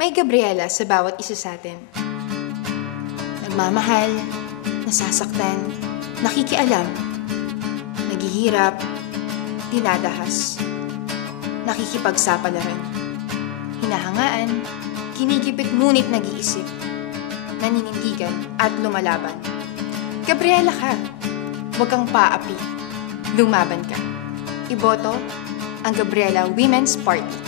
May Gabriela sa bawat isa sa atin. Nagmamahal, nasasaktan, nakikialam, naghihirap, dinadahas, nakikipagsapalaran, hinahangaan, kinigipit ngunit nag-iisip, naninindigan at lumalaban. Gabriela ka, huwag kang paapi, lumaban ka. Iboto ang Gabriela Women's Party.